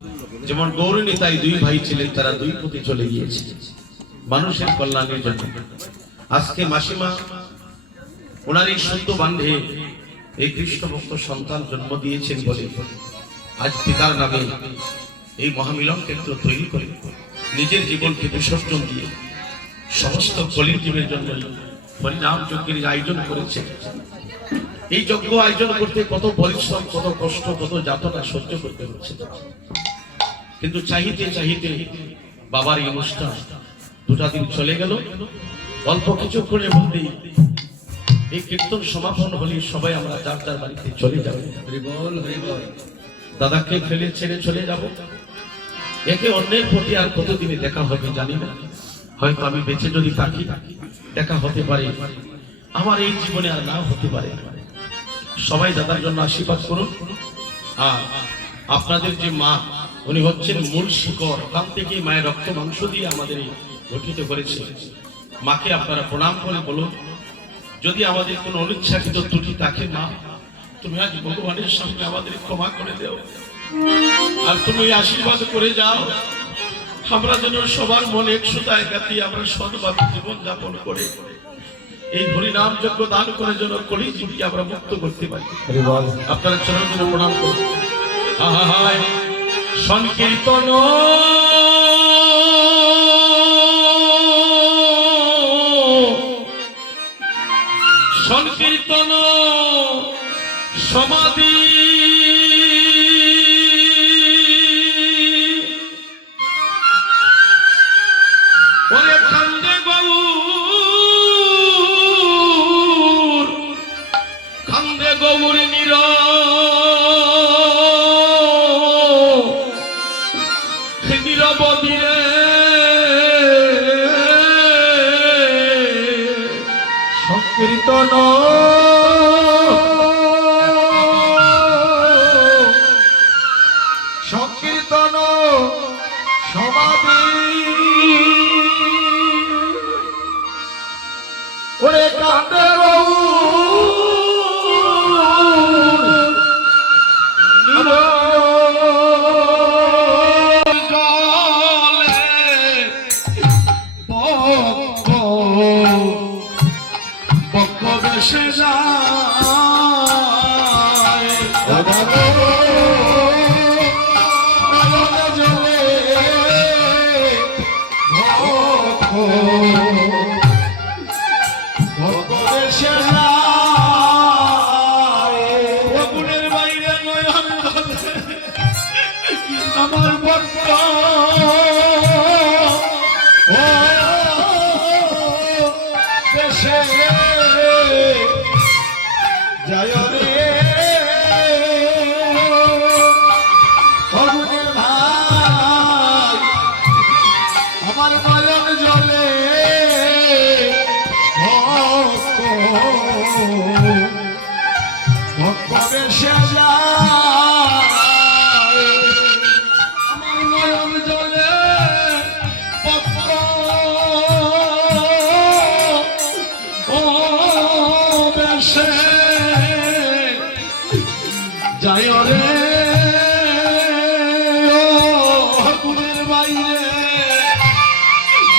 যেমন গৌরী তাই দুই ভাই ছিলেন, তারা দুই পথে চলে গিয়েছে মানুষের কল্যাণের জন্য। আজকে মাসিমা ওনার এই সত্য বান্ধে এই কৃষ্ণ ভক্ত সন্তান জন্ম দিয়েছেন বলে আজ পিতার নামে এই মহামিলন ক্ষেত্র তৈরি করে নিজের জীবনকে বিসর্জন দিয়ে সমস্ত কলিযুগের জন্য হরিনাম যজ্ঞের আয়োজন করেছে। এই যজ্ঞ আয়োজন করতে কত পরিশ্রম, কত কষ্ট, কত যাতনা সহ্য করতে হচ্ছে, কিন্তু চাহিতে চাহিতে বাবার এই অনুষ্ঠান দুটা দিন চলে গেল। অল্প কিছুক্ষণের মধ্যেই এই কীর্তন সমাপন হলে সবাই আমরা যার যার বাড়িতে চলে যাব। দাদাকে ফেলে ছেড়ে চলে যাব। একে অন্যের প্রতি আর কতদিনে দেখা হবে জানি না, হয়তো আমি বেঁচে যদি থাকি দেখা হতে পারে, আমার এই জীবনে আর না হতে পারে। সবাই দাদার জন্য আশীর্বাদ করুন। আর আপনাদের যে মা, উনি হচ্ছেন মূল শিকড়, ওখান থেকে মায়ের রক্ত মাংস দিয়ে আমাদের গঠিত করেছে। মাকে আপনারা প্রণাম করে বলুন, যদি আমাদের কোনো অনিচ্ছাকৃত ত্রুটি থাকে, মা তুমি আজ ভগবানের সামনে আমাদের ক্ষমা করে দেও, আর তুমি আশীর্বাদ করে যাও, আমরা যেন সবার মনে একসাথে গাঁথিয়ে আমরা সৎভাবে জীবন যাপন করে এই হরিনাম যজ্ঞ দান করে যেন কলিযুগকে আমরা মুক্ত করতে পারি। আপনারা চরণ জন্য প্রণাম করুন। সংকীর্তন সংকীর্তন সমাধি ওরে কান্দে গৌর, কান্দে গৌর নীর নীরবধিরে সংকীর্তন সংকীর্তন সমাধি ওরে কান্দে বক্ষ আমার ভক্ত ও দেশে জয় রে অরুণের ভাই, আমার নয়ন জলে ভক্ত ভক্ত দেশে যায়, আমার নয়ন জলে ভক্ত ও দেশে জয় রে গুণের বাইরে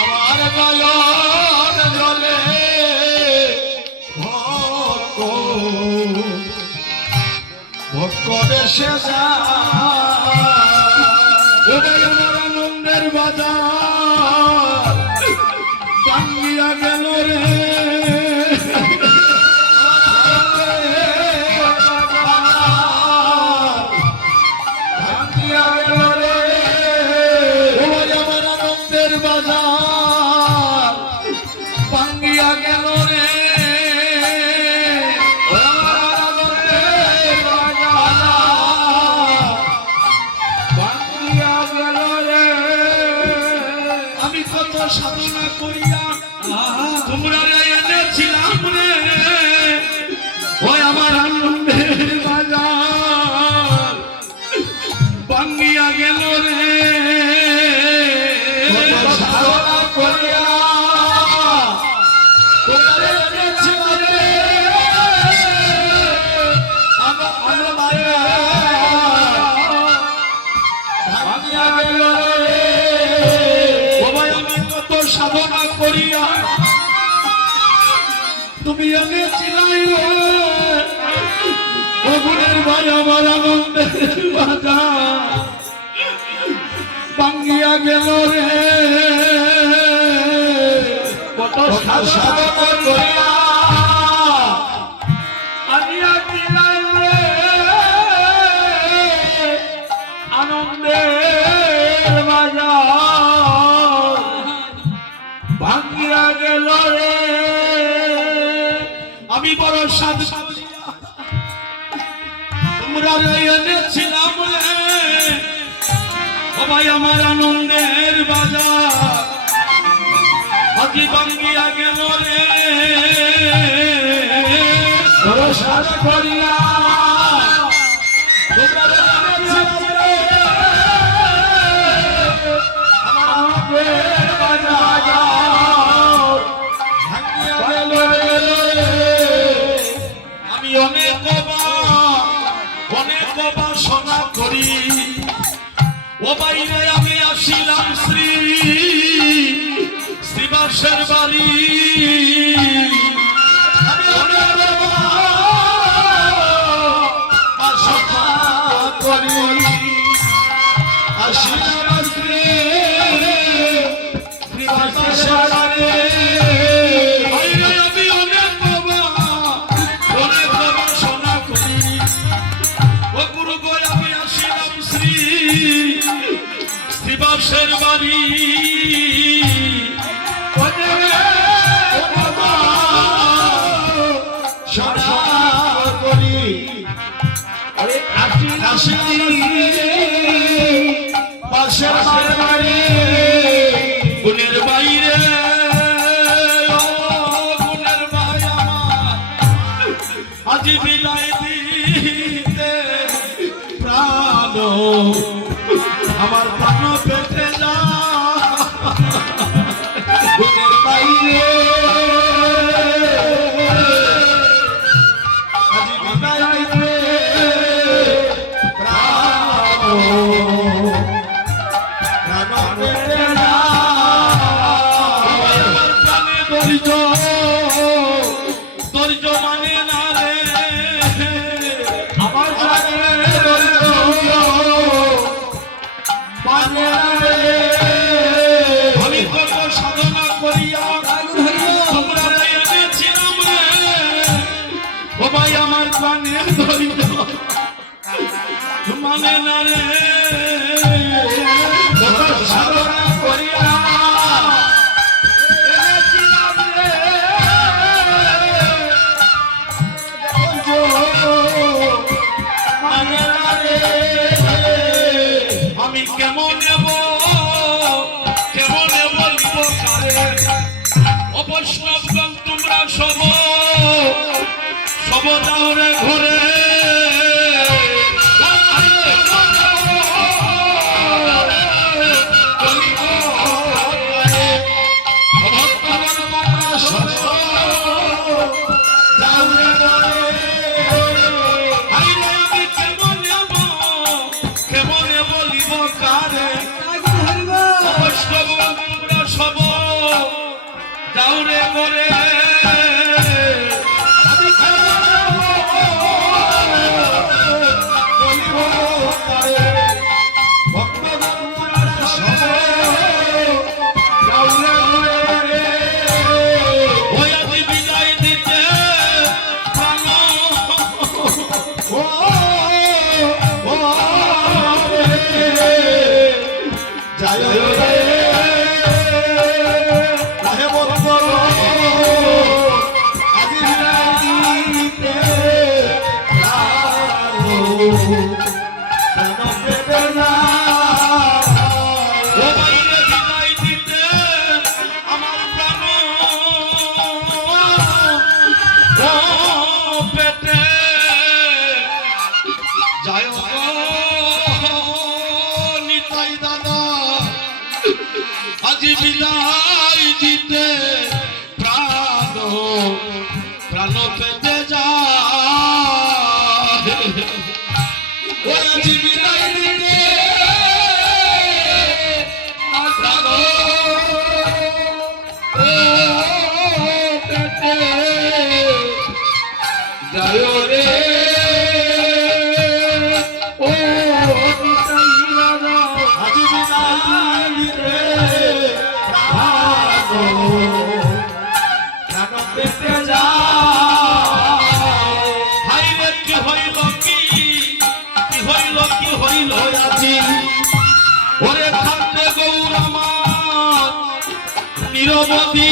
আমার নয়ন জলে ভক্ত ভক্ত দেশে যায়। আমার আনন্দের বাজার ভাঙ্গিয়া গেল রে, ভাঙ্গিয়া গেল রে, আমার আনন্দের বাজার ভাঙ্গিয়া গেল রে, আমার আনন্দের বাজার ভাঙ্গিয়া গেল রে। আমি কত সাধনা করিয়া তোমরা এনেছিলাম রে, ওই আমার আনন্দের বাজার ভাঙ্গিয়া গেল রে, সাধনা করিয়া তোমরা এনেছিলাম রে, আমার ভাঙিয়া গেল রে ও ভাই আমি কত সাধনা করিয়া তুমি এনেছিলাই ও গুণের ভাই আমার আনন্দের বাজার ভাঙিয়া গেল রে কত সাধনা করিয়া আনিয়া দিলাই রে আনন্দের বাজার ভাঙিয়া গেল রে আমি বড় সাধু তোমরা এনেছিলাম রে ও ভাই আমার আনন্দের বাজার আজি ভাঙিয়া গেল রে বড় সাধু করিয়া তোমরা এনেছিলাম রে আমার আনন্দের বাজার ভাঙিয়া গেল রে আমি অনেক বাসনা করি ও বাইরে আমি আসিলাম শ্রীবাসের বাড়ি আমি অনেক বাসনা করি আসিলাম শ্রীবাসের বাড়ি আমি অনেক বাসনা করি ও গুরু গো আমি আসিলাম শ্রীবাসের বাড়ি গুণের বাইরে গুণের ভাই আমার আজি বিলাই দিতে প্রাণ আমার প্রাণ পেতে যা গুণের বাইরে আজি বিলাই দিতে প্রাণ পেতে যা আমার প্রাণে ধৈর্য মানে না রে আমার প্রাণে আমি কত সাধনা করিয়া তোমরা এনেছিলাম রে ও ভাই আমার প্রাণে ধৈর্য মানে না রে কত সাধনা করিয়া এনেছিলাম রে মানে না রে আমি কেমন নেব বলব কারে অবৈষ্ণবগণ তোমরা সব যাও রে ঘরে যাওরে করে বিদায় দিতে আমার প্রাণ পেটে যায় নিতাই দাদা আজি বিদায় দিতে প্রাণ পেটে যায় আজি বিদায় দিতে ওরে কান্দে গৌর আমার নিরবধি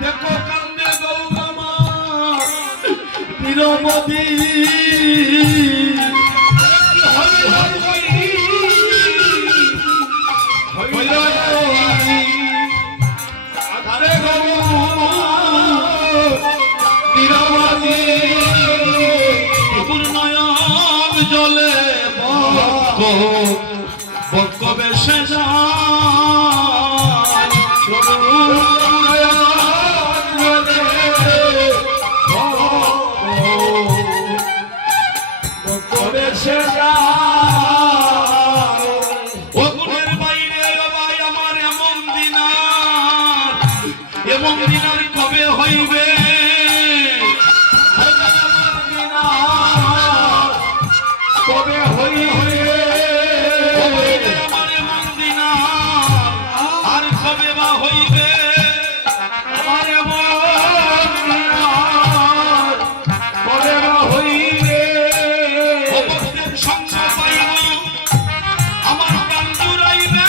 দেখো কান্দে গৌর আমার নিরবধি জলে বক্ক বেশে ওগুনের বাইরে ভাই আমার এমন দিনার কবে হইবে কবে হইবে আমার এমন দিনার আর কবে বা হইবে আমার এমন দিনার কবে বা হইবে ভক্তের সঙ্গ পাইব আমার প্রাণ জুড়াইবে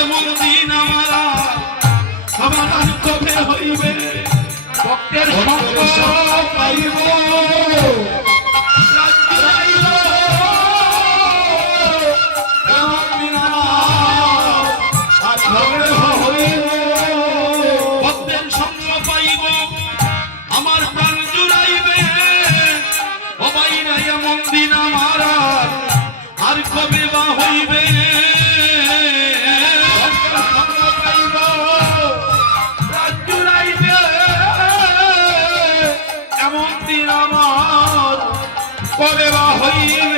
এমন দিন আমার আর কবে হইবে ভক্তের সঙ্গ পাইব ভক্তের সঙ্গ পাইব আমার প্রাণ জুড়াইবে ও বাইরা এমন দিন আমার আর কবে বা হইবে এমন দিন আমার কবে বা হইবে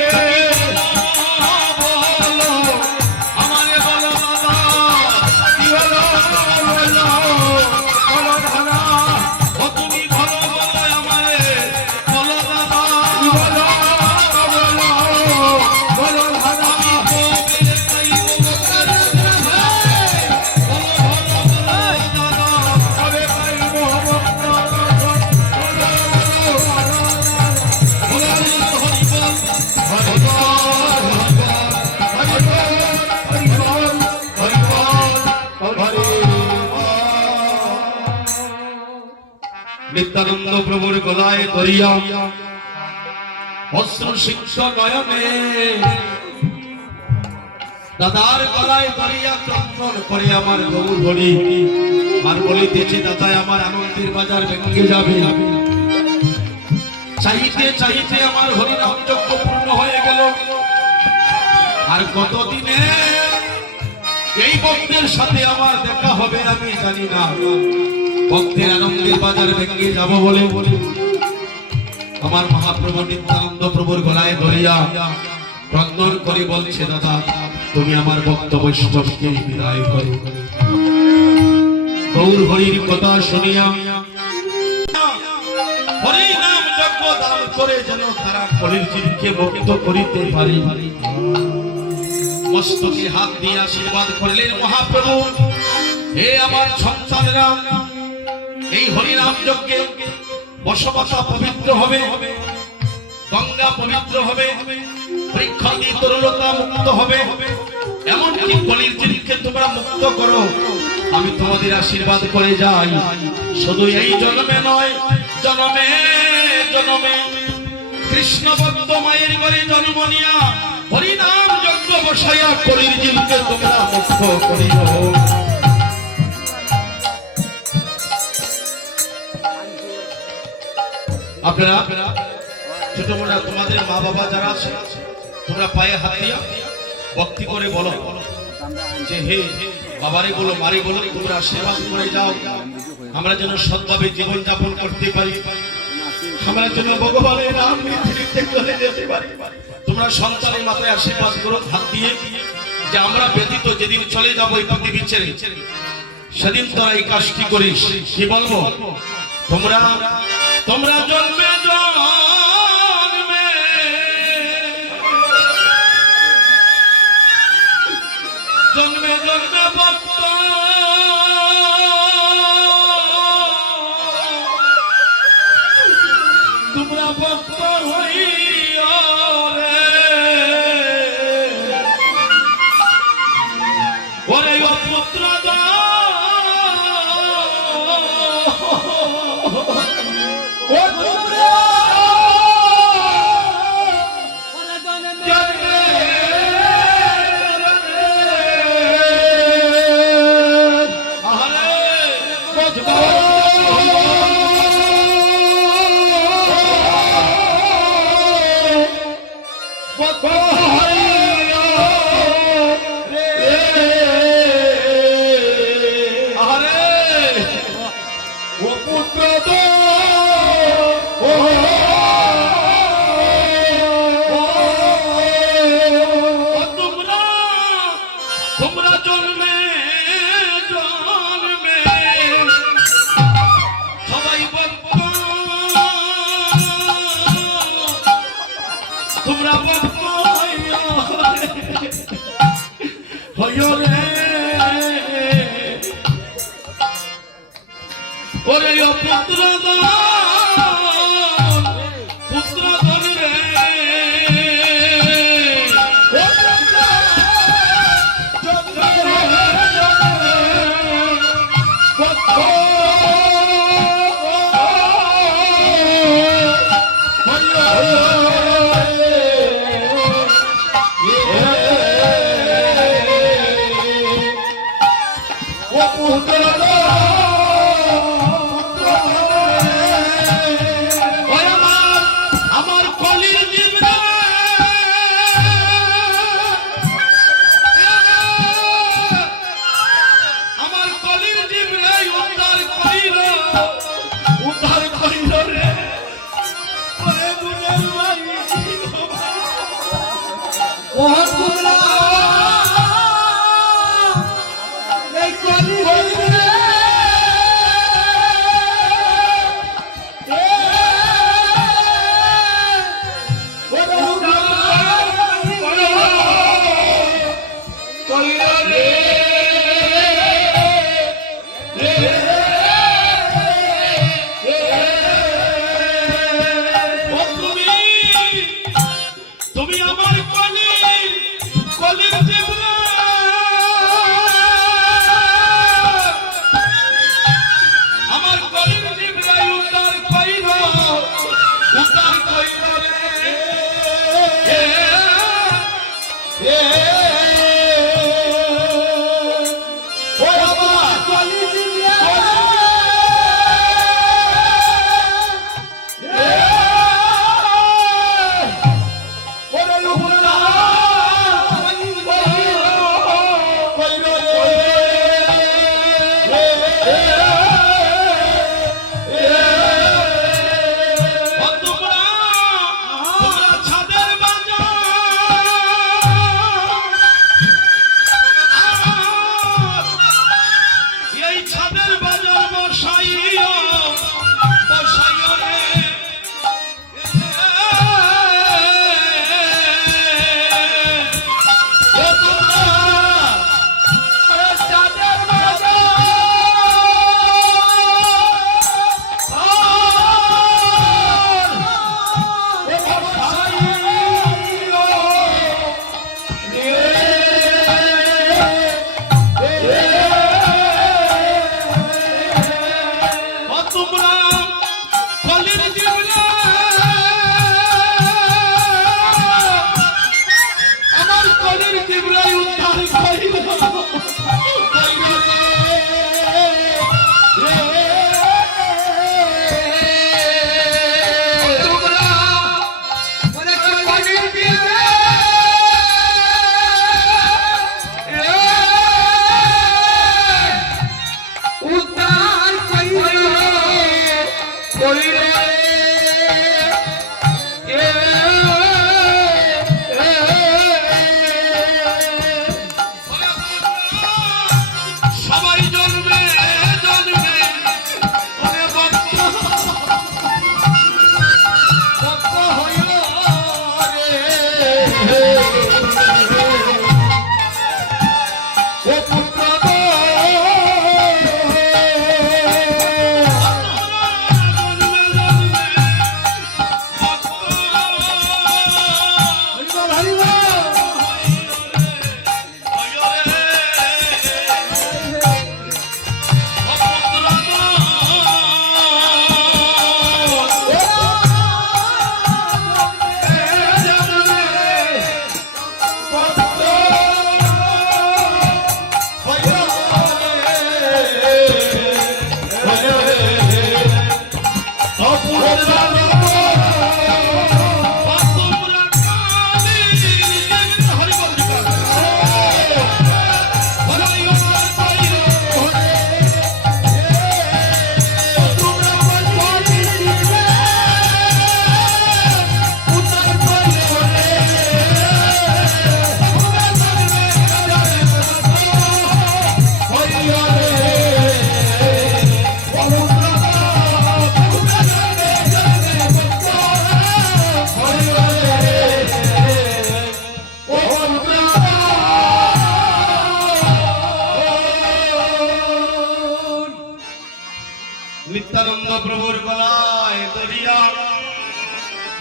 নিত্যানন্দ প্রভুর গলায় ধরিয়া অশ্রু সিক্ত নয়নে দাদার গলায় ধরিয়া ক্রন্দন করে আমার গৌর হরি আর বলিতেছে দাদা আমার আনন্দের বাজার ভেঙে যাবে চাইতে চাইতে আমার হরিনাম যজ্ঞ পূর্ণ হয়ে গেল আর কতদিনে এই ভক্তের সাথে আমার দেখা হবে আমি জানি না ভক্তের আনন্দের বাজার ভেঙে যাব বলে আমার মহাপ্রভু নিত্যানন্দ প্রভুর গলায় ধরিয়া ক্রন্দন করে বলছে দাদা তুমি আমার ভক্ত বৈষ্ণবকে বিদায় করো গৌর হরির কথা শুনিয়া হরি নাম যজ্ঞ দান করে যেন তারা কলির জীবকে মুক্ত করিতে পারে মস্তকে হাত দিয়ে আশীর্বাদ করলেন মহাপ্রভু হে আমার সন্তানেরা এই হরিনাম যজ্ঞে বসবাসা পবিত্র হবে গঙ্গা পবিত্র হবে বৃক্ষাদি তরলতা মুক্ত হবে এমনকি কলির জীবকে তোমরা মুক্ত করো আমি তোমাদের আশীর্বাদ করে যাই শুধু এই জন্মে নয় জন্মে জন্মে কৃষ্ণ ভক্ত মায়ের ঘরে জন্ম নিয়া হরিনাম যজ্ঞ বসাইয়া কলির জীবকে তোমরা মুক্ত করিও আপনারা ছোট মোটা তোমাদের মা বাবা যারা আছে তোমরা পায়ে হাত দিয়া ভক্তি করে বলো যে হে বাবারে বলো মারে বলো তোমরা আশীর্বাদ করে যাও আমরা যেন সৎভাবে জীবন যাপন করতে পারি আমরা যেন ভগবানের নাম নিতে চলে যেতে পারি তোমরা সন্তানের মাথায় আশীর্বাদ করো হাত দিয়ে যে আমরা ব্যতীত যেদিন চলে যাবো এই পৃথিবী ছেড়ে সেদিন তোরা এই কাজটি করিস কি বলবো তোমরা জন্মে ভক্ত হইয়া রে ওরে ও পুত্র তোমরা জন্মে জন্মে সবাই ভক্ত তোমরা ভক্ত হইও রে ওরে ও পুত্র পুত্র রে তুমি আমার কলি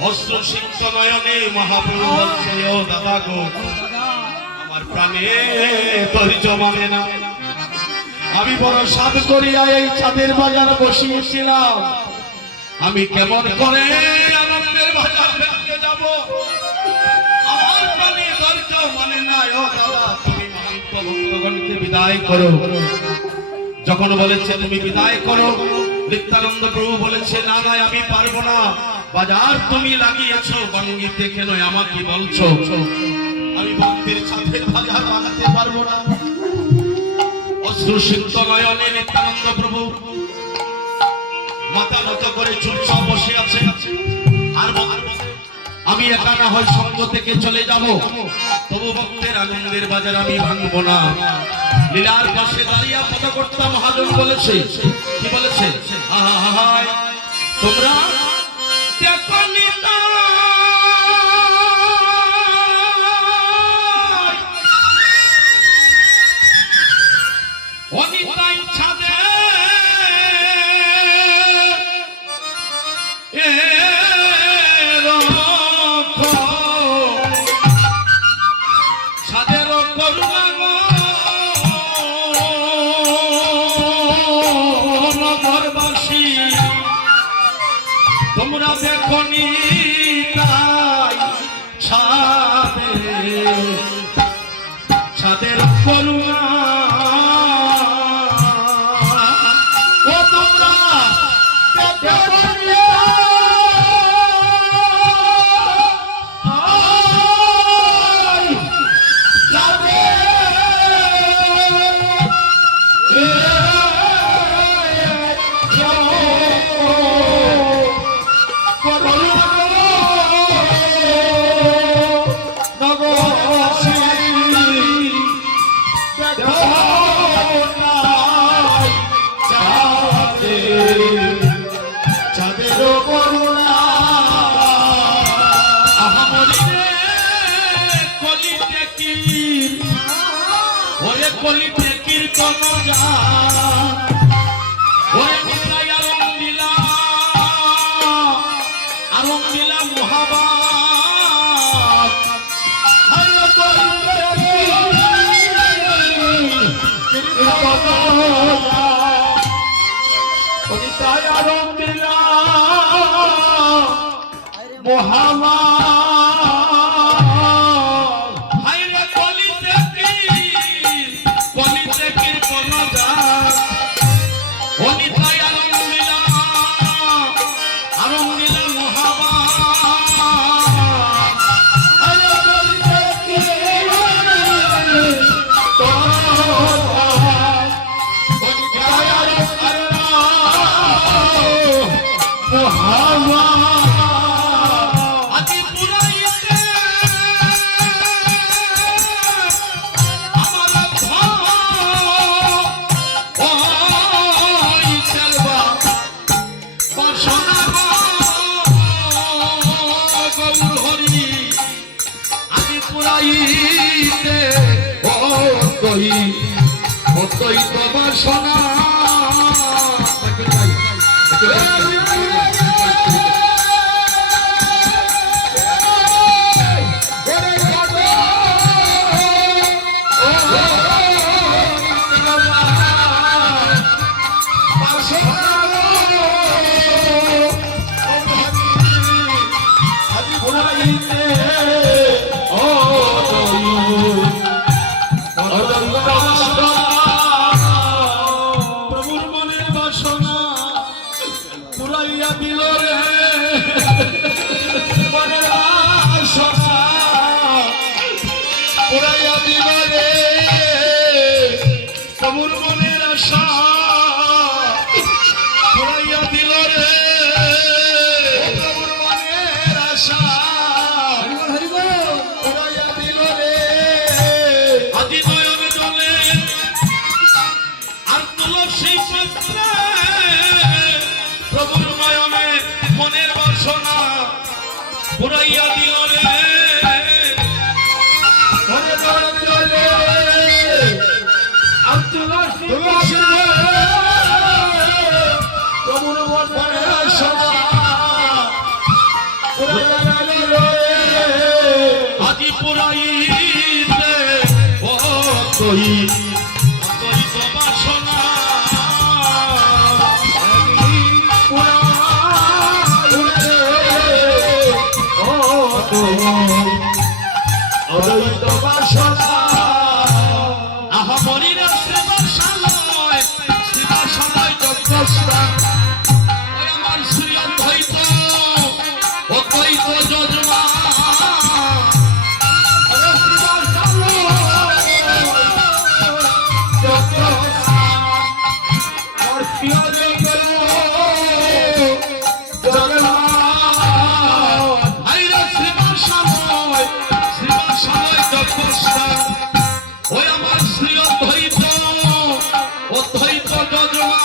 অশ্রু সিক্ত নয়নে মহাপ্রভু বলছে, ও দাদা গো, আমার প্রাণে ধৈর্য মানে না। আমি বড় সাধ করিয়া এই চাঁদের বাজার বসিয়েছিলাম, আমি কেমন করে আনন্দের বাজার দেখতে যাব? আমার প্রাণে ধৈর্য মানে না। ও দাদা, তুমি মহান্ত ভক্তগণকে বিদায় করো। যখন বলেছে তুমি বিদায় করো, নিত্যানন্দ প্রভু বলেছে, না না, আমি পারবো না। বাজার তুমি লাগিয়েছো, বাঙ্গিতে কেন আমাকে বলছো? আমি ভক্তির সাথে বাজার বানাতে পারবো না। অশ্রু সিক্ত নয়নে নিত্যানন্দ প্রভু মাথা নত করে চুপচাপ বসে আছে। আর আমি একা না হয় সঙ্গ থেকে চলে যাব, তবু ভক্তের আনন্দের বাজার আমি ভাঙবো না। লীলার পাশে দাঁড়িয়ে পদকর্তা মহাজন বলেছে, কি বলেছে? আহাহায়, তোমরা দেখো নিতাই, অনিতাই ছাদে ছাদের নগরবাসী, তোমরা দেখো নিতাই ছাদে, ছাদের করুণা। ও তোমরা দেখো নিতাই ছাদে, তোমার সোনা প্রভুর নয়নে মনের বাসনা পুরাইয়া দিল রে। প্রভুর মনের বাসনা পুরাইয়া আজি পুরাইতে অতই অতই তো বাসনা আহা মরিরা শ্রীবাসালয় শ্রীবাসালয় জগৎস্থান ওই আমার শ্রী অদ্বৈত অদ্বৈত যজমা ওই আমার শ্রী অদ্বৈত অদ্বৈত যজমা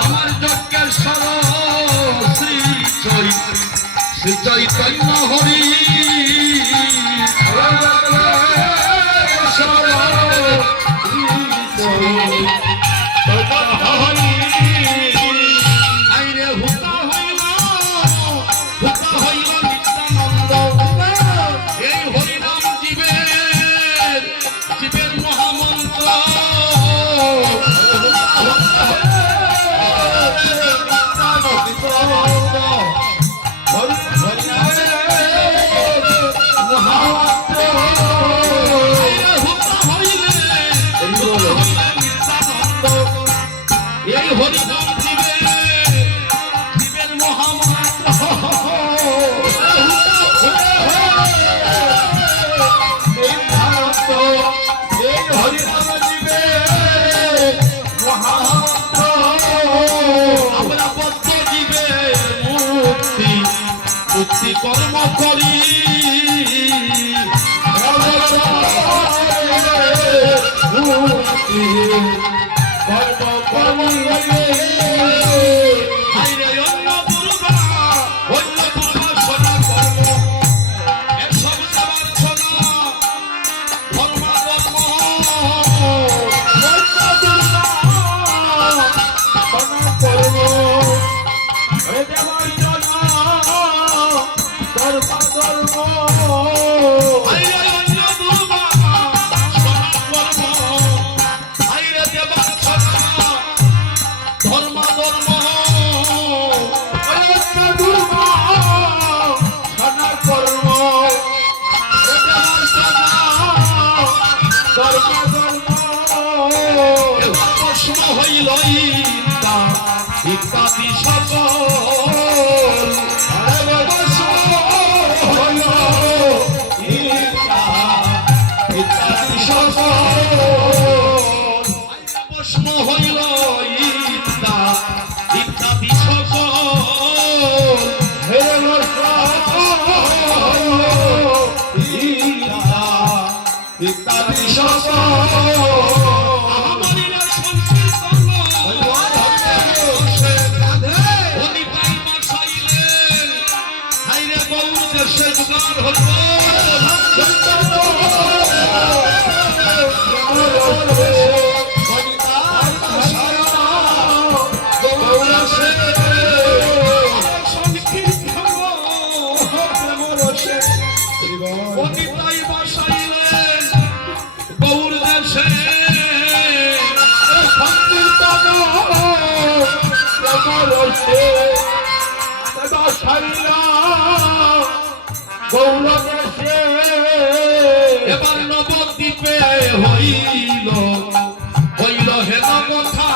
আমার যজ্ঞের সর শ্রী চৈতন্য হরি আইরে হুতা হইল নিত্যানন্দ এই হরিনাম জীবের জীবের মহামন্ত্র এই হরিনাম জীবের জীবের মহামন্ত্র আমরা বদ্ধ জীবের মুক্তি মুক্তি কর্ম করি আইরে অন্য দুর্গা সোনা কর্ম এসব যাবার সোনা ধর্মাধর্ম আইরে অন্য দুর্গা সোনা কর্ম আইরে দেবার সোনা ধর্মাধর্ম প্রশ্ন হইল ইত্যাদি সকল প্রশ্ন হইল ইত্যাদি সকল ইত্যাদি সকল আমারিরা সংকীর্তন হরি পাই মাসাইলেন হাইরে গৌর দেশে জোগাড় হল পতিতাই বাসাইলেন গৌর দেশে এবার নবদ্বীপে হইল হইল হেন কথা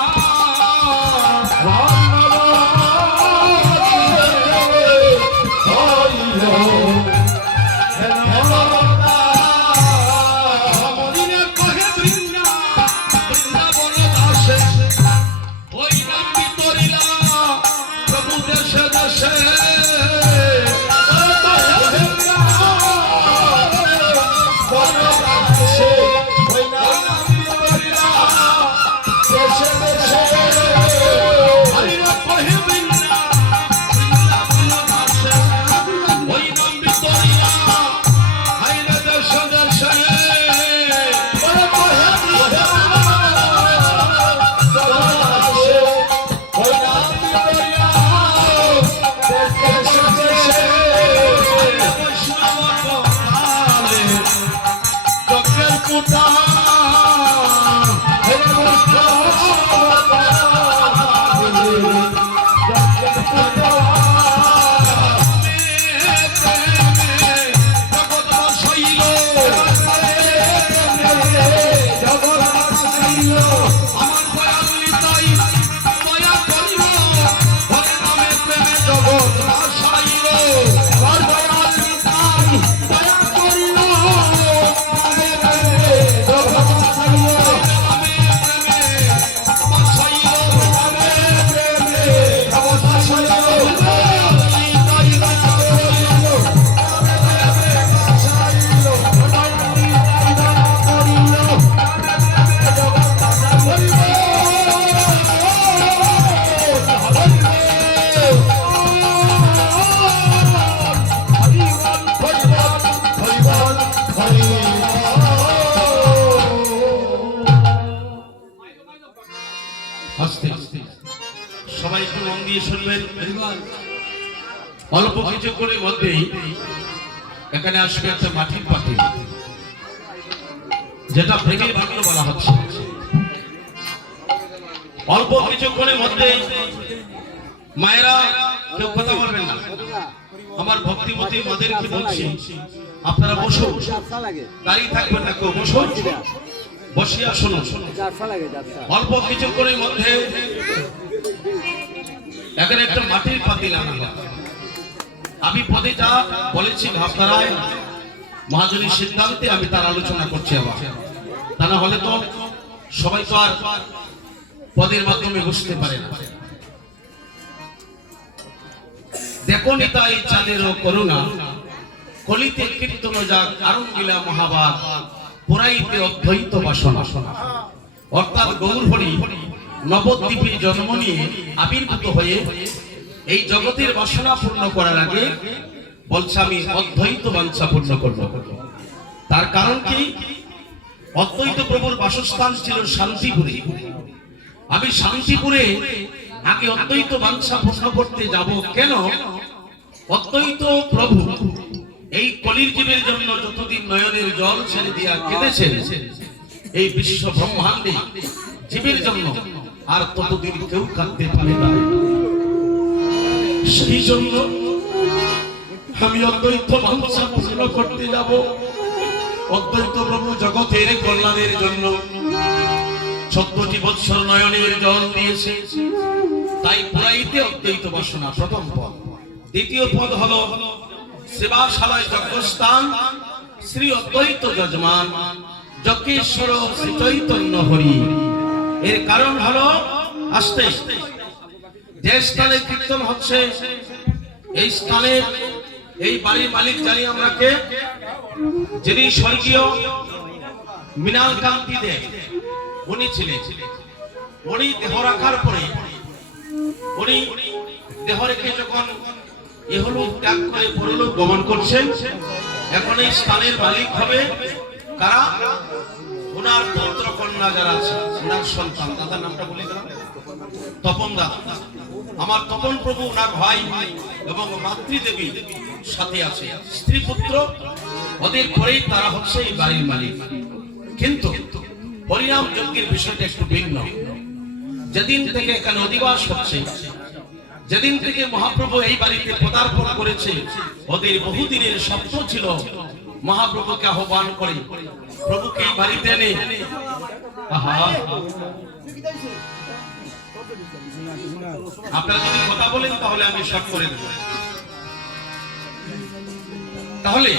আস্তে আস্তে সবাই একটু মন দিয়ে শুনবেন। অল্প কিছুক্ষণের মধ্যেই এখানে আসবে একটা মাটির পাতিল, যেটা প্রেমের বাক্য বলা হচ্ছে। অল্প কিছুক্ষণের মধ্যে মায়েরা কেউ কথা বলবেন না, আমার ভক্তিমতী মাদেরকে বলছি আপনারা বসুন, দাঁড়িয়ে থাকবেন না, কেউ বসুন, বসিয়া শুনুন। অল্প কিছুক্ষণের মধ্যে এখানে একটা মাটির পাতিল আনা হবে। আমি পদে যা বলেছি ভাবধারায় মহাজনীর সিদ্ধান্তে আমি তার আলোচনা করছি, আবার তা না হলে তো সবাই তো আর পদের মাধ্যমে বুঝতে পারে না। দেখো নিতাই চাঁদেরও করুণা, কলিতে কীর্তন যাক আরঙ্গিলা মহাবাগ, পুরাইতে অদ্বৈত বাসনা। অর্থাৎ গৌর হরি নবদ্বীপে জন্ম নিয়ে আবির্ভূত হয়ে এই জগতের বাসনা পূর্ণ করার আগে বলছে আমি অদ্বৈত বাঞ্ছা পূর্ণ করব। তার কারণ কি? অদ্বৈত প্রভুর বাসস্থান ছিল শান্তিপুরে। আমি শান্তিপুরে আগে অদ্বৈত বাঞ্ছা পূর্ণ করতে যাব কেন? অদ্বৈত প্রভু এই কলির জীবের জন্য যতদিন নয়নের জল ছেড়ে দিয়া কেঁদেছেন এই বিশ্ব ব্রহ্মাণ্ডে জীবের জন্য, আর ততদিন কেউ কাঁদতে পারে না। সেই জন্য আমি অদ্বৈত বাঞ্ছা পূর্ণ করতে যাব। অদ্বৈত প্রভু জগতের কল্যাণের জন্য 14টি বৎসর নয়নের জল দিয়েছে, তাই পুরাইতে অদ্বৈত বাসনা প্রথম পদ। দ্বিতীয় পদ হলো সেবাশালয় যজ্ঞস্থান শ্রী অদ্বৈত যজমান যজ্ঞেশ্বর শ্রী চৈতন্য হরি। এর কারণ হলো আস্তে যে স্থানে কীর্তন হচ্ছে এই স্থানে এই বাড়ির মালিক জানি আমরা কে, যিনি স্বর্গীয় মৃণাল কান্তি দে উনি ছিলেন। উনি দেহ রাখার পরে উনি দেহ রেখে যখন ইহলোক ত্যাগ করে পরলোক গমন করছেন, এখন এই স্থানের মালিক হবে কারা? ওনার পুত্র কন্যা যারা আছে, ওনার সন্তান। দাদার নামটা বলে দিলাম, তপন দাদা। আমার তপন প্রভু ওনার ভাই এবং মাতৃদেবী সাথে আছে, স্ত্রী পুত্র, ওদের পরেই তারা হচ্ছে এই বাড়ির মালিক। কিন্তু হরিনাম যজ্ঞের বিষয়টা একটু ভিন্ন। যেদিন থেকে এখানে অধিবাস হচ্ছে, যেদিন থেকে মহাপ্রভু এই বাড়িতে পদার্পণ করেছে, ওদের বহুদিনের স্বপ্ন ছিল মহাপ্রভুকে আহ্বান করে প্রভুকে এই বাড়িতে এনে আপনারা যদি কথা বলেন তাহলে আমি সব করে দেব। তাহলে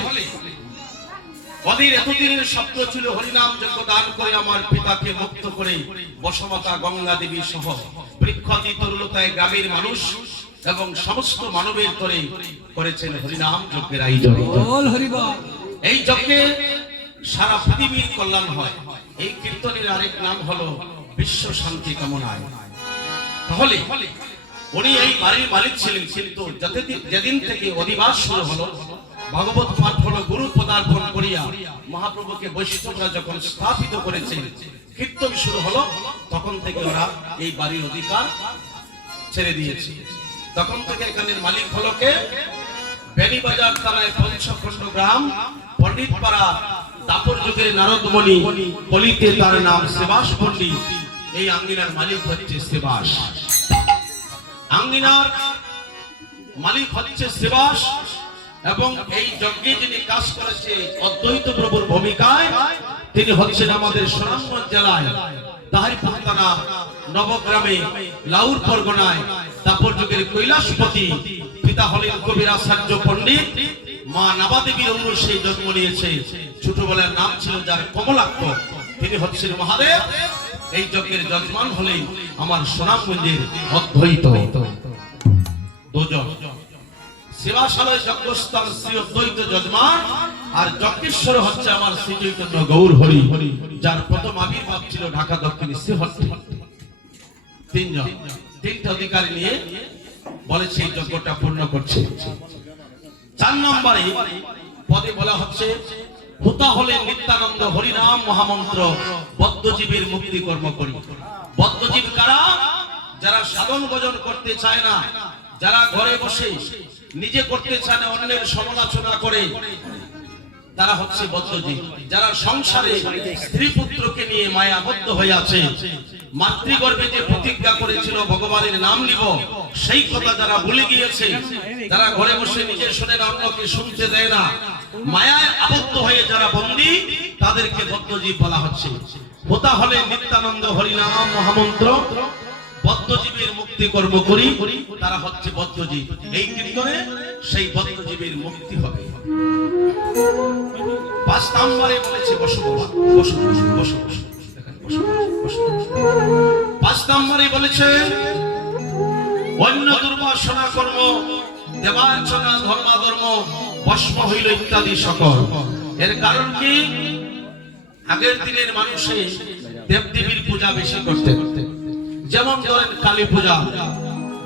ওদের এতদিনের স্বপ্ন ছিল হরিনাম যজ্ঞ দান করে আমার পিতাকে মুক্ত করে বসমাতা গঙ্গা দেবী সহ বৃক্ষাতি তরুলতায় গ্রামের মানুষ এবং সমস্ত মানবের তরে করেছেন হরিনাম যজ্ঞের আয়োজন। এই যজ্ঞে সারা পৃথিবীর কল্যাণ হয়। এই কীর্তনের আরেক নাম হলো বিশ্ব শান্তি কামনায়। তাহলে উনি এই বাড়ির মালিক ছিলেন, কিন্তু যেদিন থেকে অধিবাস শুরু হলো, ভগবত পাঠ হলো, গুরু পদার্পণ করিয়া মহাপ্রভুকে বৈষ্ণবরা যখন স্থাপিত করেছে, কীর্তন শুরু হলো, তখন থেকে ওরা এই বাড়ির অধিকার ছেড়ে দিয়েছে। তখন থেকে এখানের মালিক হলো কে? বেনিবাজার থানায় পঞ্চখণ্ড গ্রাম পণ্ডিতপাড়া দাপর যুগের নারদমণি কলিতে তার নাম সেবাস পণ্ডিত। এই আঙ্গিনার মালিক হচ্ছে সেবাস। আঙ্গিনার মালিক হচ্ছে সেবাস এবং এই যজ্ঞে যিনি কাজ করেছে অদ্বৈত প্রভুর ভূমিকায়, তিনি হচ্ছেন আমাদের সুনামগঞ্জ জেলায় তাহারিপুর থানা নবগ্রামে লাউর পরগনায় দাপর যুগের কৈলাসপতি। পিতা হলেন কবিরাচার্য পণ্ডিত, মা নাবাদেবীর ঔরসে জন্ম নিয়েছে। ছোটবেলার নাম ছিল যার কমলাক্ষ, তিনি হচ্ছেন মহাদেব। এই যজ্ঞের যজমান হলেন আমার সুনামগঞ্জের অদ্বৈত দুজন। সেবাশালয় যজ্ঞস্থান শ্রী অদ্বৈত যজমান, আর যজ্ঞেশ্বর হচ্ছে আমার শ্রী চৈতন্য গৌর হরি, যার প্রথম আবির্ভাব ছিল ঢাকা দক্ষিণ শ্রীহট্টি। তিনজন, তিনটা অধিকারী নিয়ে বলেছে এই যজ্ঞটা পূর্ণ করছে। 4 নম্বরে পদে বলা হচ্ছে হোতা হলেন নিত্যানন্দ হরিনাম মহামন্ত্র বদ্ধজীবীর মুক্তি কর্ম করি। বদ্ধজীব কারা? যারা সাধন ভজন করতে চায় না, যারা ঘরে বসে নিজে করতে চায় না, অন্যের সমালোচনা করে, তারা হচ্ছে বদ্ধজীব। যারা সংসারে স্ত্রী পুত্রকে নিয়ে মায়াবদ্ধ হয়ে আছে, মাতৃগর্ভে যে প্রতিজ্ঞা করেছিল ভগবানের নাম নিব, সেই কথা যারা ভুলে গিয়েছে, তারা ঘরে বসে নিজে শুনে না, অন্যকে শুনতে দেয় না, মায়ায় আবদ্ধ হয়ে যারা বন্দী, তাদেরকে বদ্ধজীব বলা হচ্ছে। হোতা হলে নিত্যানন্দ হরিনাম মহামন্ত্র বদ্ধজীবের মুক্তি কর্ম করি, তারা হচ্ছে বদ্ধজীব। এই কীর্তনে সেই বদ্ধজীবের মুক্তি হবে। 5 নম্বরে বলেছে বসো বাবা, বসো বসো বসো বসো, দেখেন বসো বসো। 5 নম্বরে বলেছে অন্য দুর্বাসনা কর্ম, দেবার্চনা, ধর্মাধর্ম ভস্ম হইল ইত্যাদি সকল। এর কারণ কি? আগের দিনের মানুষে দেবদেবীর পূজা বেশি করতেন। যেমন ধরেন কালী পূজা,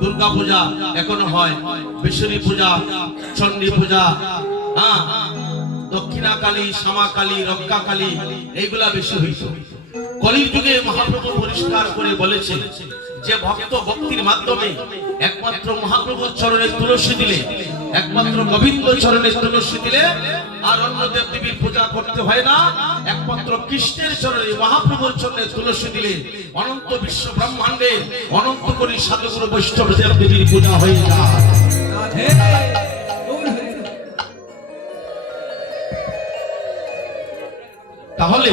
দুর্গা পূজা এখনো হয়, বিষ্ণু পূজা, চণ্ডী পূজা, দক্ষিণা কালী, শ্যামা কালী, রক্ষা কালী, এইগুলা বেশি হইত। কলির যুগে মহাপ্রভু পরিষ্কার করে বলেছে যে ভক্ত ভক্তির মাধ্যমে একমাত্র মহাপ্রভুর চরণে তুলসী দিলে, একমাত্র গোবিন্দ চরণে তুলসী দিলে আর অন্য দেবদেবীর পূজা করতে হয় না। একমাত্র কৃষ্ণের চরণে, মহাপ্রভুর চরণে তুলসী দিলে অনন্ত বিশ্ব ব্রহ্মাণ্ডে অনন্ত কোটি সাধুগুরু বৈষ্ণব দেবদেবীর পূজা হয়ে যায়। তাহলে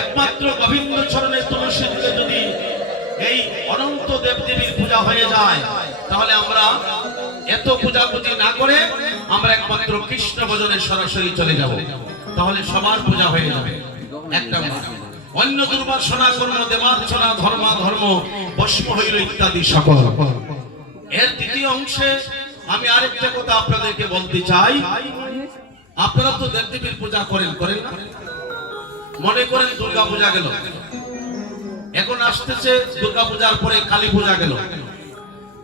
একমাত্র গোবিন্দ চরণে তুলসী দিলে যদি এই অনন্ত দেবদেবীর পূজা হয়ে যায়, তাহলে আমরা এত পূজাপুজি না করে আমরা একমাত্র কৃষ্ণ ভজনে সরাসরি চলে যাব, তাহলে সবার পূজা হয়ে যাবে। একটা অন্য দুর্বাসনা কর্ম, দেবার্চনা, ধর্মাধর্ম ভস্ম হইল ইত্যাদি সকল। এর দ্বিতীয় অংশে আমি আরেকটা কথা আপনাদেরকে বলতে চাই। আপনারা তো দেবদেবীর পূজা করেন, করেন না? মনে করেন দুর্গা পূজা গেল, এখন আসতেছে দুর্গা পূজার পরে কালী পূজা গেল,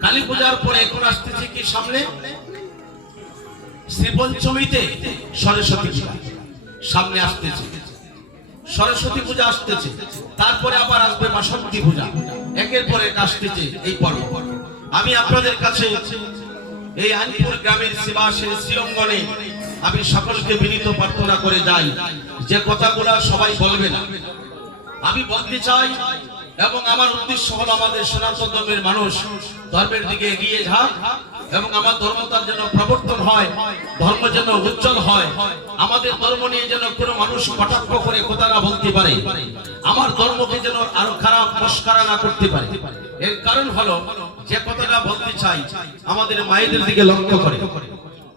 কালী পূজার পরে এখন আসতেছে কি সামনে? শ্রীপঞ্চমীতে সরস্বতী পূজা সামনে আসতেছে, সরস্বতী পূজা আসতেছে, তারপরে আবার আসবে বাসন্তী পূজা, একের পর এক আসতেছে এই পর্ব। আমি আপনাদের কাছে এই আইনপুর গ্রামের শিবাসের শ্রীঅঙ্গনে আমি সকলকে বিনীত প্রার্থনা করে যাই, যে কথাগুলো সবাই বলবে না, আমি বলতে চাই। এবং আমার উদ্দেশ্য হলো আমাদের সনাতন ধর্মের মানুষ ধর্মের দিকে এগিয়ে যাক এবং আমার ধর্মতার যেন প্রবর্তন হয়, ধর্ম যেন উজ্জ্বল হয়, আমাদের ধর্ম নিয়ে যেন কোনো মানুষ কটাক্ষ করে কথা না বলতে পারে, আমার ধর্মকে যেন আরো খারাপ মস্করা না করতে পারে। এর কারণ হলো যে কথাটা বলতে চাই, আমাদের মায়েদের দিকে লক্ষ্য করে।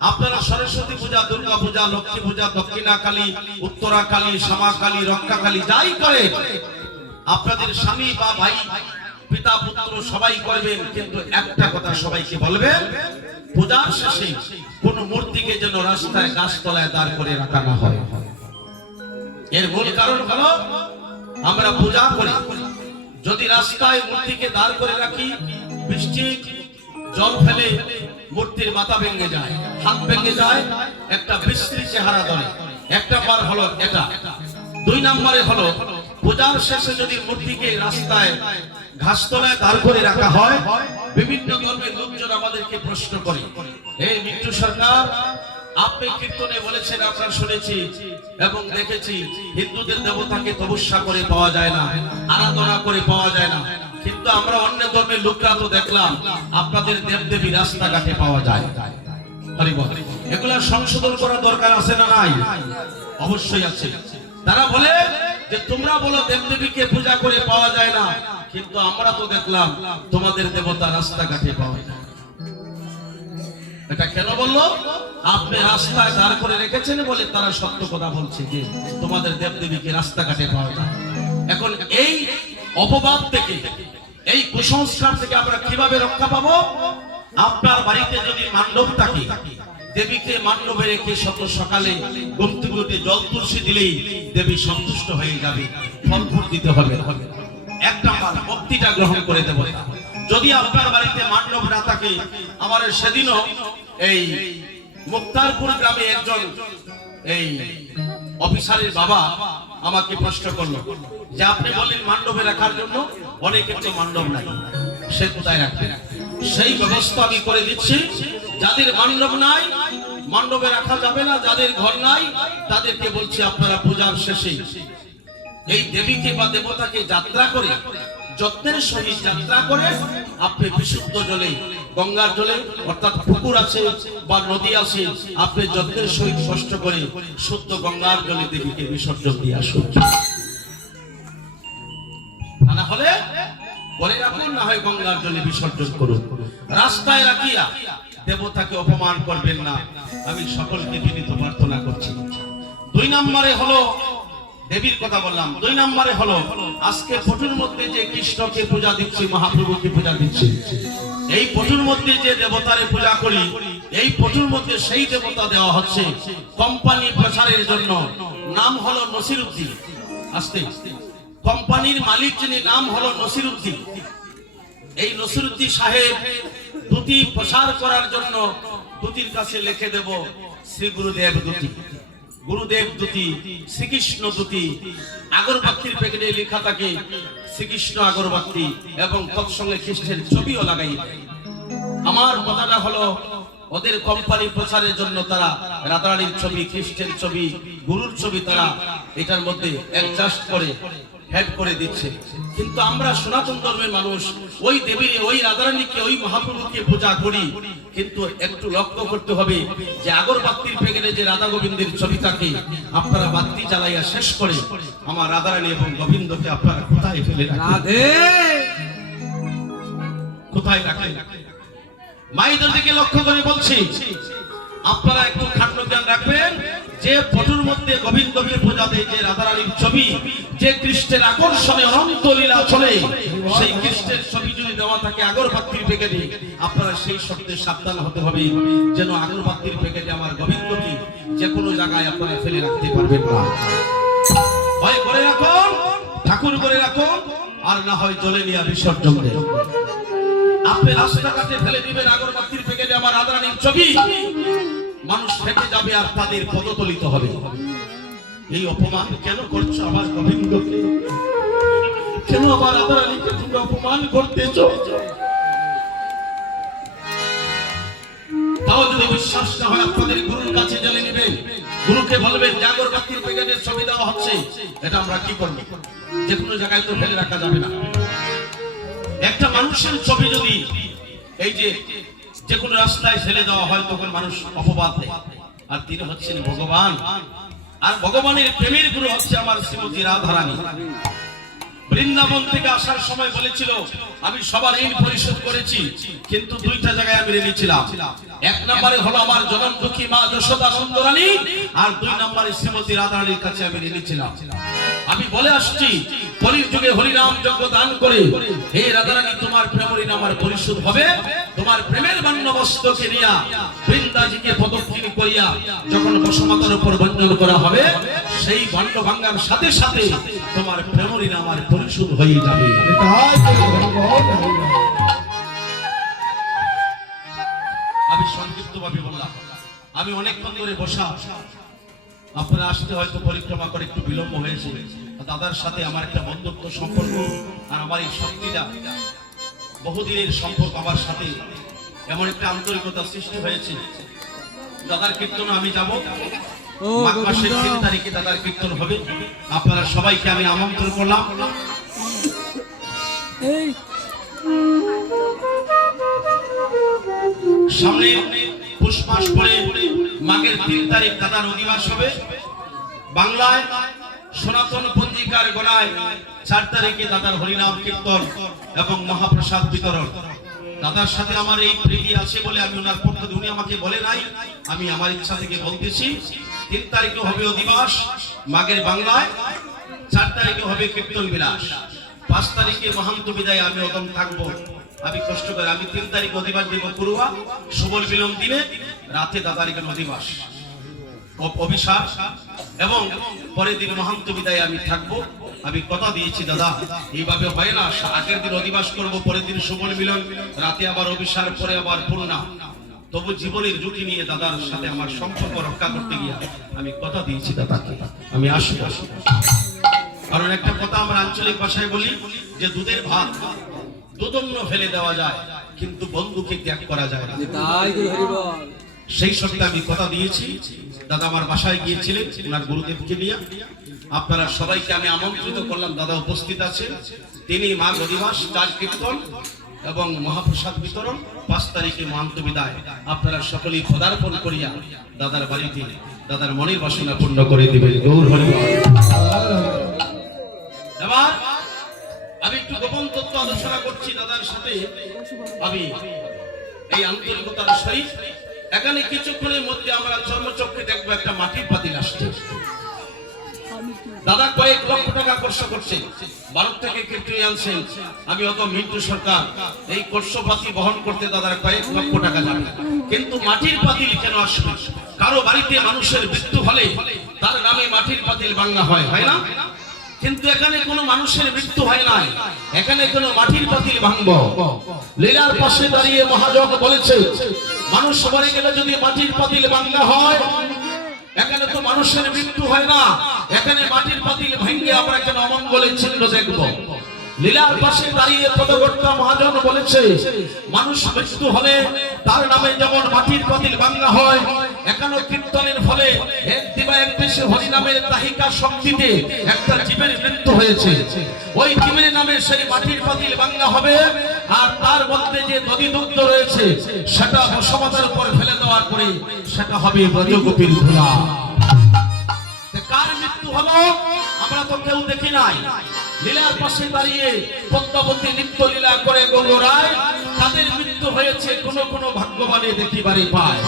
আপনারা সরস্বতী পূজা, দুর্গা পূজা, লক্ষ্মী পূজা, দক্ষিণা কালী, উত্তরা কালী, শ্যামা কালী, রক্ষা কালী যাই করে, আপনাদের স্বামী বা ভাই, পিতা পুত্র সবাই করবেন, কিন্তু একটা কথা সবাইকে বলবেন, পূজার শেষে কোন মূর্তিকে যেন রাস্তায় গাছতলায় দাঁড় করে রাখা না হয়। এর মূল কারণ হলো আমরা পূজা করি, যদি রাস্তায় মূর্তিকে দাঁড় করে রাখি, বৃষ্টি জল ফেলে মূর্তির মাথা ভেঙে যায়, হাত ভেঙে যায়, একটা বিশ্রী চেহারা ধরে। একটা বার হলো এটা। 2 নম্বরে হলো পূজার শেষে যদি মূর্তিকে রাস্তায় ঘাসতলায় দাঁড় করে রাখা হয়, বিভিন্ন ধর্মের লোকজন আমাদেরকে প্রশ্ন করে, এই মিট্টু সরকার আপনি কীর্তনে বলেছেন, আমরা শুনেছি এবং দেখেছি হিন্দুদের দেবতাকে তপস্যা করে পাওয়া যায় না, আরাধনা করে পাওয়া যায় না, কিন্তু আমরা অন্য ধর্মের লোকরা তো দেখলাম আপনাদের দেবদেবী রাস্তাঘাটে পাওয়া যায়। এগুলা সংশোধন করা দরকার আছে না নাই? অবশ্যই আছে। তারা বলে যে তোমরা বলো দেবদেবীকে পূজা করে পাওয়া যায় না, কিন্তু আমরা তো দেখলাম তোমাদের দেবতা রাস্তাঘাটে পাওয়া যায়। এটা কেন বললো? আপনি রাস্তায় দাঁড় করে রেখেছেন বলে তারা সত্য কথা বলছে যে তোমাদের দেবদেবীকে রাস্তাঘাটে পাওয়া যায়। এখন এই অপবাদ থেকে, এই কুসংস্কার থেকে আমরা কিভাবে রক্ষা পাবো? আপনার বাড়িতে যদি মান্ডব থাকে, দেবীকে মান্ডবে রেখে সকালে ঘুমতে জল তুলসী দিলেই দেবী সন্তুষ্ট হয়ে যাবে, ফল ফুল দিতে হবে। 1 নম্বর ভক্তিটা গ্রহণ করে দেব। যদি আপনার বাড়িতে মান্ডব না থাকে, আমার সেদিনও এই মুক্তারপুর গ্রামে একজন এই অফিসারের বাবা আমাকে প্রশ্ন করলো যে আপনি বললেন মণ্ডপে রাখার জন্য, অনেকের তো মণ্ডপ নাই, সে কোথায় রাখবে? সেই ব্যবস্থা আমি করে দিচ্ছি। যাদের মণ্ডপ নাই, মণ্ডপে রাখা যাবে না, যাদের ঘর নাই, তাদেরকে বলছি আপনারা পূজার শেষে এই দেবীকে বা দেবতাকে যাত্রা করে, যত্নের সহিত যাত্রা করে আপনি বিশুদ্ধ জলে, গঙ্গার জলে অর্থাৎ পুকুর আছে বা নদী আছে, আপনি যত্নের সহিত কষ্ট করে শুদ্ধ গঙ্গার জলে দেবীকে বিসর্জন দিয়ে আসুন। না হলে বলে রাখুন, না হয় গঙ্গার জলে বিসর্জন করুন। রাস্তায় রাখিয়া দেবতাকে অপমান করবেন না, আমি সকলকে বিনীত প্রার্থনা করছি। 2 নম্বরে হলো দেবীর কথা বললাম। 2 নম্বরে হলো আজকে পটুর মধ্যে যে কৃষ্ণকে পূজা দিচ্ছি, মহাপ্রভুকে পূজা দিচ্ছি, এই পটুর মধ্যে যে দেবতারে পূজা করি, এই পটুর মধ্যে সেই দেবতা দেওয়া হচ্ছে কোম্পানি প্রচারের জন্য। নাম হলো নসিরউদ্দিন। আস্তে কোম্পানির মালিক যিনি, নাম হলো নসিরউদ্দিন। এই নসিরউদ্দিন সাহেব দুটি প্রচার করার জন্য দুটির কাছে লিখে দেব শ্রী গুরুদেব দুটি, গুরুদেব দুটি, শ্রীকৃষ্ণ দুটি। আগরবাতির প্যাকেটে লেখা থাকে শ্রীকৃষ্ণ আগরবাতি এবং তৎসঙ্গে খ্রিস্টের ছবিও লাগাই। আমার কথাটা হলো ওদের কোম্পানি প্রচারের জন্য তারা রাধারানীর ছবি, খ্রিস্টের ছবি, গুরুর ছবি তারা এটার মধ্যে অ্যাডজাস্ট করে হেড করে দিচ্ছে। কিন্তু আমরা সনাতন ধর্মের মানুষ ওই দেবীর, ওই রাধারানীকে, ওই মহাপ্রভুকে পূজা করি, কিন্তু একটু লক্ষ্য করতে হবে যে আগরবাতির প্যাকেটে যে রাধা গোবিন্দের ছবি থাকে, আপনারা বাতি জ্বালাইয়া শেষ করে আমার রাধারানী এবং গোবিন্দকে আপনারা কোথায় ফেলে রাখেন? কোথায় রাখেন? মায়েদের দিকে লক্ষ্য করে বলছি, আপনারা একটু খাদ্য জ্ঞান রাখবেন যে পটুর মধ্যে গোবিন্দকে পূজা দেয় যে রাধারানীর ছবি, যে কৃষ্ণের আকর্ষণে অনন্ত লীলা চলে, সেই কৃষ্ণের ছবি যদি দেওয়া থাকে আগরবাতির প্যাকেটে, আপনারা সেই শব্দে সাবধান হতে হবে যেন আগরবাতির প্যাকেটে আমার গোবিন্দকে যে কোনো জায়গায় আপনারা ফেলে রাখতে পারবেন না। হয় করে রাখুন, ঠাকুর করে রাখুন, আর না হয় জলে নিয়ে বিসর্জন দেন। আপনি রাস্তাঘাটে ফেলে দিবেন আগরবাতির প্যাকেটে আমার রাধারানীর ছবি, মানুষ ফেটে যাবে আর তাদের পদতলিত হবে। এই অপমান কেন করছো আমার গোবিন্দকে? কেন আমার রাধারানীকে তোমরা অপমান করতেছো? তাও যদি বিশ্বাস না হয় আপনাদের গুরুর কাছে জেনে নেবেন, গুরুকে বলবেন যে আগরবাতির প্যাকেটের ছবি দেওয়া হচ্ছে, এটা আমরা কি করব? যে কোনো জায়গায় তো ফেলে রাখা যাবে না। একটা মানুষের ছবি যদি এই যে কোনো রাস্তায় ফেলে দেওয়া হয়, তখন মানুষ অপবাদ দেয়। আর তিনি হচ্ছেন ভগবান, আর ভগবানের প্রেমের গুরু হচ্ছে আমার শ্রীমতী রাধারানী। বৃন্দাবন থেকে আসার সময় বলেছিল আমি সবার ঋণ পরিশোধ করেছি, কিন্তু 2টা জায়গায় আমি ঋণী ছিলাম। 1 নম্বরে হলো আমার জনম দুঃখী মা যশোদা সুন্দরানী, আর 2 নম্বরে শ্রীমতী রাধারানীর কাছে আমি ঋণী ছিলাম। আমি বলে আসছি কলির যুগে হরিনাম যজ্ঞ দান করে হে রাধারানী তোমার প্রেম ঋণ আমার পরিশোধ হবে। তোমার প্রেমের বন্যবস্ত্রকে নিয়া বৃন্দাজিকে প্রদক্ষিণ করিয়া যখন বসমাতার উপর বন্ধন করা হবে, সেই বন্ড ভাঙ্গার সাথে সাথে তোমার প্রেম ঋণ আমার পরিশোধ হয়ে যাবে। আমি সংক্ষিপ্ত ভাবে বললাম, আমি অনেকক্ষণ ধরে বসা, আপনারা আসতে হয়তো পরিক্রমা করে একটু বিলম্ব হয়েছে। দাদার সাথে আমার একটা বন্ধুত্ব সম্পর্ক, আর আমার এই শক্তিটা বহুদিনের সম্পর্ক, আমার সাথে এমন একটা আন্তরিকতা সৃষ্টি হয়েছে। দাদার কীর্তন আমি যাব, মাঘ মাসের 3 তারিখে দাদার কীর্তন হবে। আপনারা সবাইকে আমি আমন্ত্রণ করলাম। সামনে পুষ মাস পরে মাঘের 3 তারিখ দাদার অধিবাস হবে। বাংলায় সনাতন পঞ্জিকার গণায় 4 তারিখে দাদার হরিনাম কীর্তন এবং মহাপ্রসাদ বিতরণ। দাদার সাথে আমার এই প্রীতি আছে বলে আমি ওনার পক্ষ থেকে, উনি আমাকে বলে নাই, আমি আমার ইচ্ছা থেকে বলতেছি। 3 তারিখে হবে অধিবাস মাঘের বাংলায়, 4 তারিখে হবে কীর্তন বিলাস, 5 তারিখে মহান্ত বিদায় আমি ওদম থাকবো। আমি কষ্ট করে আমি 3 তারিখ অধিবাস দেব পুরুয়া, সুবল মিলন দিনে রাতে দাদার এখানে অধিবাস অভিশাপ, এবং পরের দিন মহান্ত বিদায় আমি থাকবো। আমি কথা দিয়েছি দাদা, এইভাবে হয় না, আগের দিন অধিবাস করব, পরের দিন সুবল মিলন, রাতে আবার অভিশাপ, পরে আবার পূর্ণা। তবু জীবনের ঝুঁকি নিয়ে দাদার সাথে আমার সম্পর্ক রক্ষা করতে গিয়ে আমি কথা দিয়েছি দাদাকে আমি আসবো। কারণ একটা কথা আমরা আঞ্চলিক ভাষায় বলি যে দুধের ভাত দুদন্য ফেলে দেওয়া যায়, কিন্তু বন্ধুকে ত্যাগ করা যায় না। সেই সত্যি আমি কথা দিয়েছি। দাদা আমার বাসায় গিয়েছিলেন ওনার গুরুদেবকে নিয়ে। আপনারা সবাইকে আমি আমন্ত্রিত করলাম, দাদা উপস্থিত আছেন। তিনি মা গদিবাস, চার কীর্তন এবং মহাপ্রসাদ বিতরণ, 5 তারিখে মহান্ত বিদায়। আপনারা সকলেই পদার্পণ করিয়া দাদার বাড়িতে দাদার মনের বাসনা পূর্ণ করে দিবেন। গৌর হরি বল। এবার আমি একটু গোপন তত্ত্ব আলোচনা করছি দাদার সাথে। আমি এই আন্তরিকতার সহিত এখানে কিছুক্ষণের মধ্যে আমরা চর্মচক্ষে দেখবো একটা মাটির পাতিল আসছে। দাদা কয়েক লক্ষ টাকা খরচ করছে, ভারত থেকে কীর্তনী আনছেন। আমি অত মিন্টু সরকার এই খরচপাতি বহন করতে দাদার কয়েক লক্ষ টাকা যাবে, কিন্তু মাটির পাতিল কেন আসবে? কারো বাড়িতে মানুষের মৃত্যু হলে তার নামে মাটির পাতিল ভাঙা হয়, হয় না? কিন্তু এখানে কোনো মানুষের মৃত্যু হয় নাই, এখানে কোনো মাটির পাতিল ভাঙবো। লীলার পাশে দাঁড়িয়ে মহাজন বলেছে মানুষ মরে গেলে যদি মাটির পাতিল ভাঙা হয়, এখানে তো মানুষের মৃত্যু হয় না, এখানে মাটির পাতিল ভেঙে আমরা এখানে অমঙ্গলের চিহ্ন দেখবো। লীলার পাশে দাঁড়িয়ে পদকর্তা মহাজন বলেছে মানুষ মৃত্যু হলে তার নামে যেমন মাটির পাতিল ভাঙা হয়, এখনো কীর্তনের ফলে এক দিবা এক দেশে হরি নামের তাহিকা শক্তিতে একটা জীবের মৃত্যু হয়েছে। ওই জীবের নামে সেই মাটির পাতিল ভাঙা হবে, আর তার মধ্যে যে নদী দুগ্ধ রয়েছে সেটা বসমাতার উপর ফেলে দেওয়ার পরে সেটা হবে ব্রজগোপীর ধুলা। কার মৃত্যু হলো আমরা তো কেউ দেখি নাই। লীলার পাশে দাঁড়িয়ে পদ্মাবতী নিত্য লীলা করে গঙ্গরায়, তাদের মৃত্যু হয়েছে কোন কোন ভাগ্যবানে দেখিবারে পায়।